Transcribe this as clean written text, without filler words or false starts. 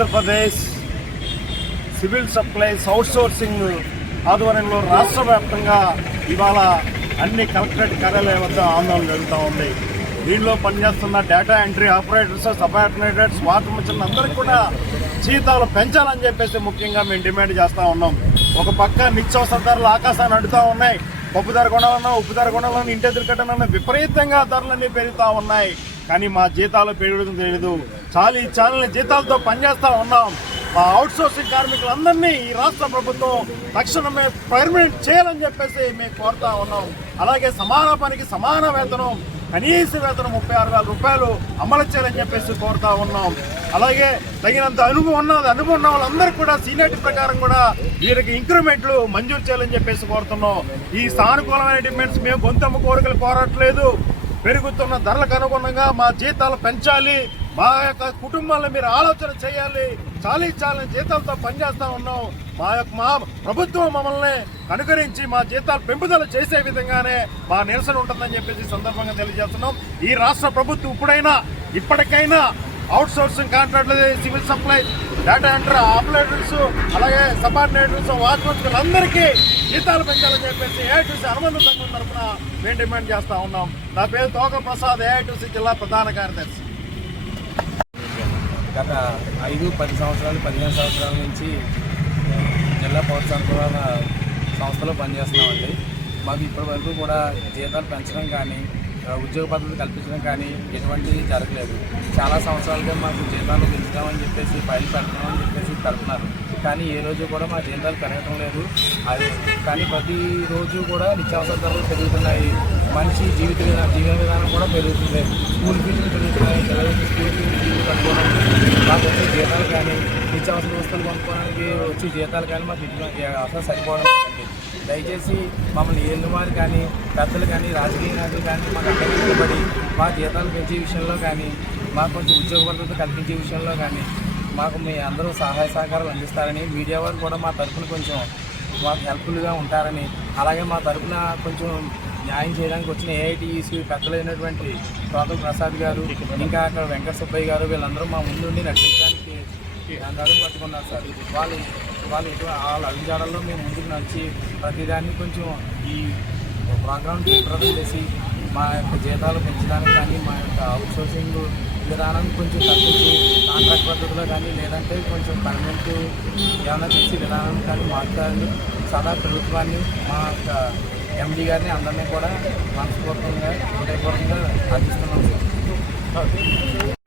Andhra Pradesh civil supplies outsourcing ఆధ్వర్యంలో రాష్ట్ర వ్యాప్తంగా ఇవాళ అన్ని కలెక్టరేట్ కార్యాలయం వద్ద ఆందోళన జరుగుతూ ఉంది. దీనిలో పనిచేస్తున్న data entry operators, sub operators, water mission అందరికీ కూడా జీతాలు పెంచాలని చెప్పేసి ముఖ్యంగా మేము డిమాండ్ చేస్తూ ఉన్నాం. ఒక పక్క నిత్యావసర ధరలు ఆకాశాన్ని అడుగుతూ ఉన్నాయి. పప్పు ధర కొనాలన్నా, ఉప్పు ధర కొనాలన్నా, ఇంటి ఎదురుకట్టనన్నా విపరీతంగా ధరలన్నీ పెరుగుతూ ఉన్నాయి. కానీ మా జీతాలు పెరగడం తెలియదు. చాలని జీతాలతో పనిచేస్తూ ఉన్నాం. మా అవుట్సోర్సింగ్ కార్మికులందరినీ ఈ రాష్ట్ర ప్రభుత్వం తక్షణమే పర్మనెంట్ చేయాలని చెప్పేసి మేము కోరుతా ఉన్నాం. అలాగే సమాన పనికి సమాన వేతనం, కనీస వేతనం 36,000 రూపాయలు అమలు చేయాలని చెప్పేసి కోరుతా ఉన్నాం. అలాగే తగినంత అనుభవం ఉన్న వాళ్ళందరికీ కూడా సీనియారిటీ ప్రకారం కూడా వీరికి ఇంక్రిమెంట్లు మంజూరు చేయాలని చెప్పేసి కోరుతున్నాం. ఈ సానుకూలమైన డిమాండ్స్ మేము గొంతెమ్మ కోరికలు కోరట్లేదు. పెరుగుతున్న ధరలకు అనుగుణంగా మా జీతాలు పెంచాలి, మా యొక్క కుటుంబాలను మీరు ఆలోచన చేయాలి. చాలని జీతాలతో పనిచేస్తూ ఉన్నాం. మా ప్రభుత్వం మమ్మల్ని అనుకరించి మా జీతాలు పెంపుదల చేసే విధంగానే మా నిరసన ఉంటుందని చెప్పేసి సందర్భంగా తెలియజేస్తున్నాం. ఈ రాష్ట్ర ప్రభుత్వం ఇప్పటికైనా అవుట్సోర్సింగ్ కాంట్రాక్ట్లు, civil supply, data entry operators, అలాగే సబార్డినేటర్స్, వాచ్మెన్స్ అందరికీ జీతాలు పెంచాలని చెప్పేసి ఏఐటీసీ అనుబంధ సంఘం తరఫున మేము డిమాండ్ చేస్తూ ఉన్నాం. నా పేరు తోక ప్రసాద్, ఏఐటీసీ జిల్లా ప్రధాన కార్యదర్శి. గత 5-10 సంవత్సరాలు 15 సంవత్సరాల నుంచి జిల్లా పౌర సరఫరాల సంస్థలో పనిచేస్తున్నామండి. మాకు ఇప్పటి వరకు కూడా జీతాలు పెంచడం కానీ, ఉద్యోగ పద్ధతి కల్పించడం కానీ ఎటువంటి జరగలేదు. చాలా సంవత్సరాలుగా మాకు జీతాలు పెంచుతామని చెప్పేసి ఫైల్ పెడతామని చెప్పేసి పెడుతున్నారు. కానీ ఏ రోజు కూడా మా జీతాలు పెరగటం లేదు. అది కానీ ప్రతిరోజు కూడా నిత్యావసర ధరలు పెరుగుతున్నాయి. మనిషి జీవన విధానం కూడా పెరుగుతుంది. స్కూల్ ఫీజులు పెరుగుతున్నాయి. పిల్లలకి స్కూల్ ఫీజులు కట్టుకోవడం, మాకు వచ్చే జీతాలు కానీ, నిత్యావసర వస్తువులు కొనుక్కోవడానికి వచ్చే జీతాలు కానీ మాకు అసలు సరిపోవడం లేదండి. దయచేసి మమ్మల్ని ఏళ్ళవారు కానీ, పెద్దలు కానీ, రాజకీయ నాయకులు కానీ మాకు అడ్డంపడి మా జీతాలు పెంచే విషయంలో కానీ, మాకు కొంచెం ఉద్యోగ భద్రత కల్పించే విషయంలో కానీ మాకు మీ అందరూ సహాయ సహకారాలు అందిస్తారని, మీడియా వారు కూడా మా తరఫున కొంచెం మాకు హెల్ప్ఫుల్గా ఉంటారని, అలాగే మా తరఫున కొంచెం న్యాయం చేయడానికి వచ్చిన ఏఐటీసీ పెద్దలైనటువంటి తోక ప్రసాద్ గారు, ఇంకా అక్కడ వెంకట సుబ్బయ్య గారు, వీళ్ళందరూ మా ముందుండి నడిపించడానికి అడుగు పట్టుకున్నారు సార్. వాళ్ళ అడుగుజాడల్లో మేము ముందుకు నడిచి ప్రతిదాన్ని కొంచెం ఈ ప్రోగ్రాం జయప్రదం చేసి మా యొక్క జీతాలు పెంచడానికి కానీ, మా యొక్క అవుట్సోర్సింగ్ విధానాన్ని కొంచెం తగ్గించి కాంట్రాక్ట్ పద్ధతిలో కానీ, లేదంటే కొంచెం పర్మనెంట్ ఏమైనా చేసి విధానాన్ని కానీ మార్చాలని సదా ప్రభుత్వాన్ని, మా యొక్క ఎండీ గారిని అందరినీ కూడా మనస్ఫూర్తిగా హృదయపూర్వకంగా అందిస్తున్నాం సార్.